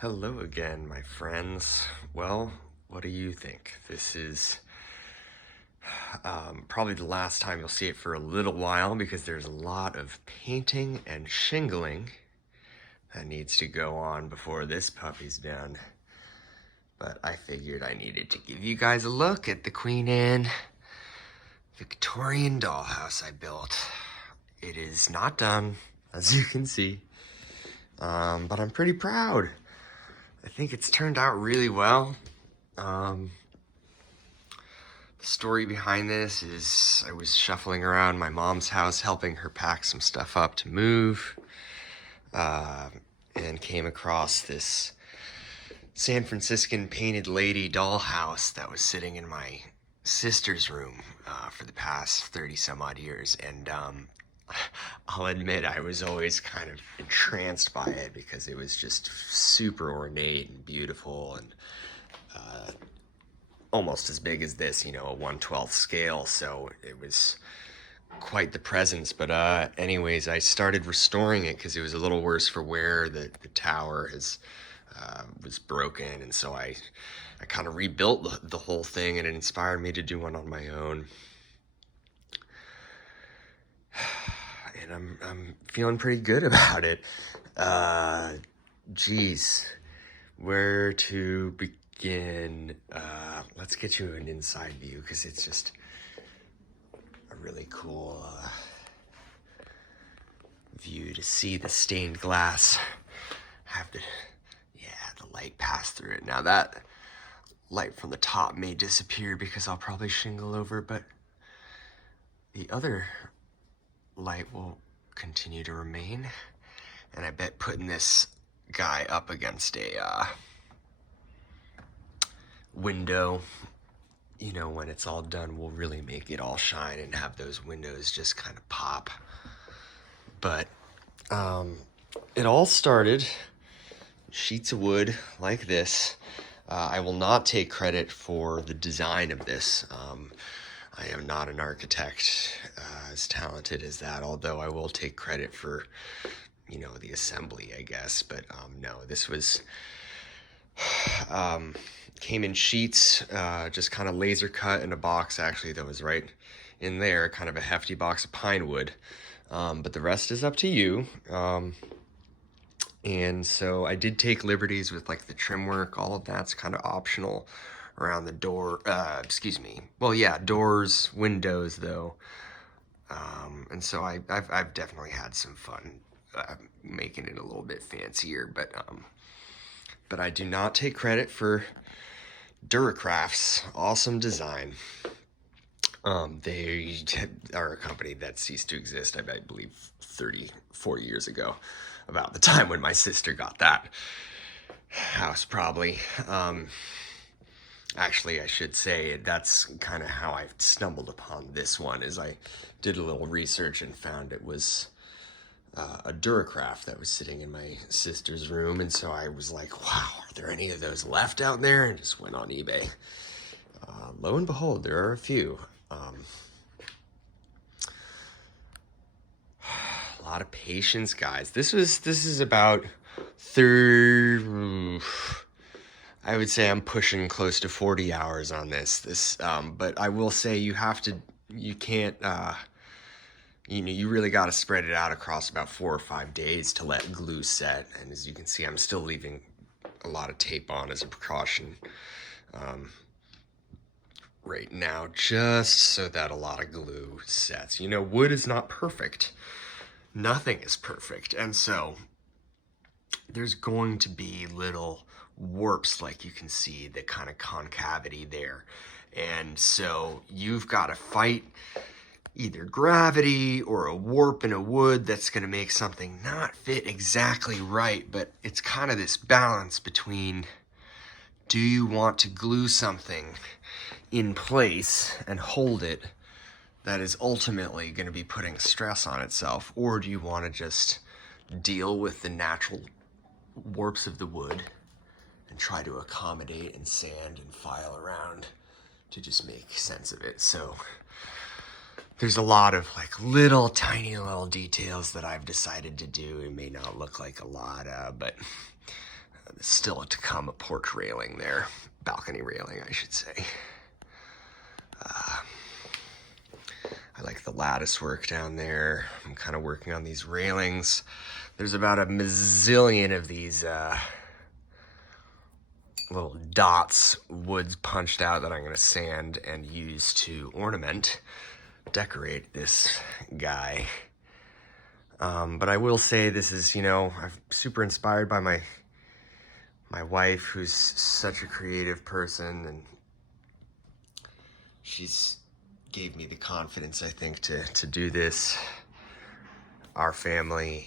Hello again, my friends. Well, what do you think? This is probably the last time you'll see it for a little while because there's a lot of painting and shingling that needs to go on before this puppy's done. But I figured I needed to give you guys a look at the Queen Anne Victorian dollhouse I built. It is not done, as you can see, but I'm pretty proud. I think it's turned out really well. The story behind this is I was shuffling around my mom's house helping her pack some stuff up to move, and came across this San Franciscan painted lady dollhouse that was sitting in my sister's room for the past 30 some odd years. And I'll admit I was always kind of entranced by it because it was just super ornate and beautiful and almost as big as this, a 1/12 scale. So it was quite the presence. But anyways, I started restoring it because it was a little worse for wear. The tower was broken, and so I kind of rebuilt the whole thing, and it inspired me to do one on my own. And I'm feeling pretty good about it. Geez, where to begin? Let's get you an inside view because it's just a really cool view to see the stained glass. Have the light pass through it. Now that light from the top may disappear because I'll probably shingle over, but the other light will continue to remain. And I bet putting this guy up against a window, when it's all done, will really make it all shine and have those windows just kind of pop. But it all started sheets of wood like this. I will not take credit for the design of this. I am not an architect as talented as that, although I will take credit for, the assembly, I guess. But no, this was, came in sheets, just kind of laser cut in a box, actually, that was right in there, kind of a hefty box of pine wood. But the rest is up to you. And so I did take liberties with like the trim work. All of that's kind of optional around the door, doors, windows though. And so I've definitely had some fun making it a little bit fancier, but I do not take credit for Dura Craft's awesome design. They are a company that ceased to exist, I believe, 34 years ago, about the time when my sister got that house, probably. Actually, I should say that's kind of how I stumbled upon this one, is I did a little research and found it was a Dura Craft that was sitting in my sister's room, and so I was like, wow, are there any of those left out there? And just went on eBay. Lo and behold, there are a few. A lot of patience, guys. This is about I would say I'm pushing close to 40 hours on this. But I will say you can't, you really got to spread it out across about 4 or 5 days to let glue set. And as you can see, I'm still leaving a lot of tape on as a precaution right now, just so that a lot of glue sets. Wood is not perfect. Nothing is perfect. And so there's going to be little warps, like you can see, the kind of concavity there. And so you've got to fight either gravity or a warp in a wood that's going to make something not fit exactly right. But it's kind of this balance between, do you want to glue something in place and hold it that is ultimately going to be putting stress on itself, or do you want to just deal with the natural warps of the wood and try to accommodate and sand and file around to just make sense of it? So there's a lot of like tiny little details that I've decided to do. It may not look like a lot, but still to come, a porch railing there, balcony railing, I should say. I like the lattice work down there. I'm kind of working on these railings. There's about a mazillion of these little dots, woods punched out, that I'm going to sand and use to decorate this guy. But I will say this is, I'm super inspired by my wife, who's such a creative person, and she's gave me the confidence, I think, to do this. Our family,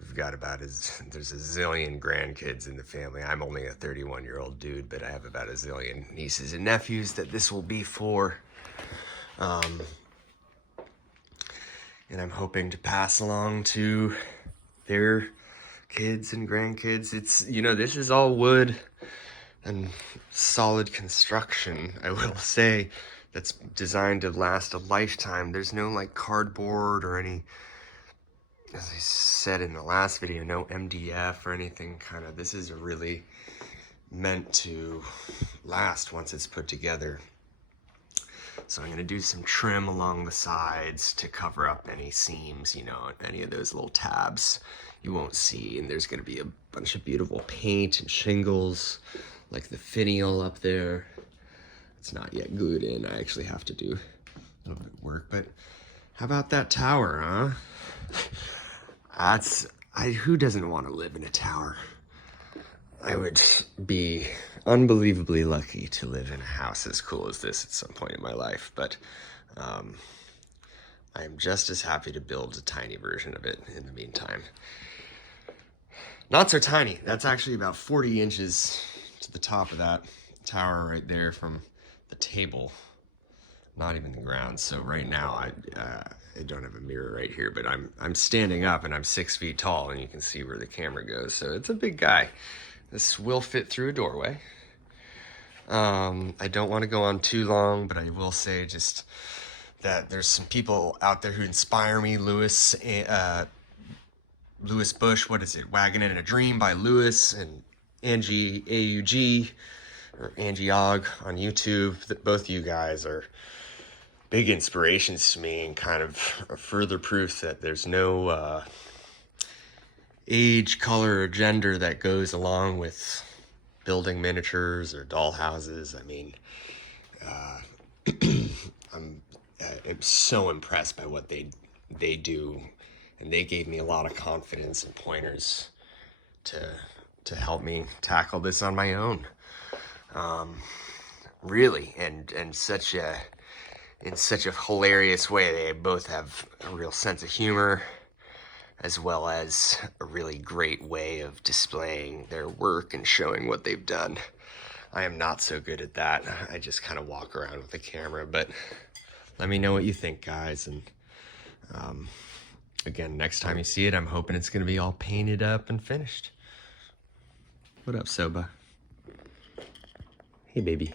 we've got there's a zillion grandkids in the family. I'm only a 31-year-old dude, but I have about a zillion nieces and nephews that this will be for. And I'm hoping to pass along to their kids and grandkids. It's, this is all wood and solid construction, I will say, that's designed to last a lifetime. There's no like cardboard or any, as I said in the last video, no MDF or anything kind of. This is really meant to last once it's put together. So I'm going to do some trim along the sides to cover up any seams, any of those little tabs you won't see. And there's going to be a bunch of beautiful paint and shingles, like the finial up there. It's not yet glued in. I actually have to do a little bit of work. But how about that tower, huh? Who doesn't want to live in a tower? I would be unbelievably lucky to live in a house as cool as this at some point in my life, but I'm just as happy to build a tiny version of it in the meantime. Not so tiny. That's actually about 40 inches to the top of that tower right there from the table, not even the ground. So right now I don't have a mirror right here, but I'm standing up and I'm 6 feet tall, and you can see where the camera goes. So it's a big guy. This will fit through a doorway. I don't want to go on too long, but I will say just that there's some people out there who inspire me. Lewis Bush, what is it? Wagon in a Dream by Lewis, and Angie AUG, or Angie Og on YouTube. Both you guys are big inspirations to me, and kind of a further proof that there's no age, color, or gender that goes along with building miniatures or doll houses. I mean, I'm so impressed by what they do, and they gave me a lot of confidence and pointers to help me tackle this on my own. Really, and in such a hilarious way. They both have a real sense of humor, as well as a really great way of displaying their work and showing what they've done. I am not so good at that. I just kind of walk around with the camera, but let me know what you think, guys. And again, next time you see it, I'm hoping it's going to be all painted up and finished. What up, Soba? Hey, baby.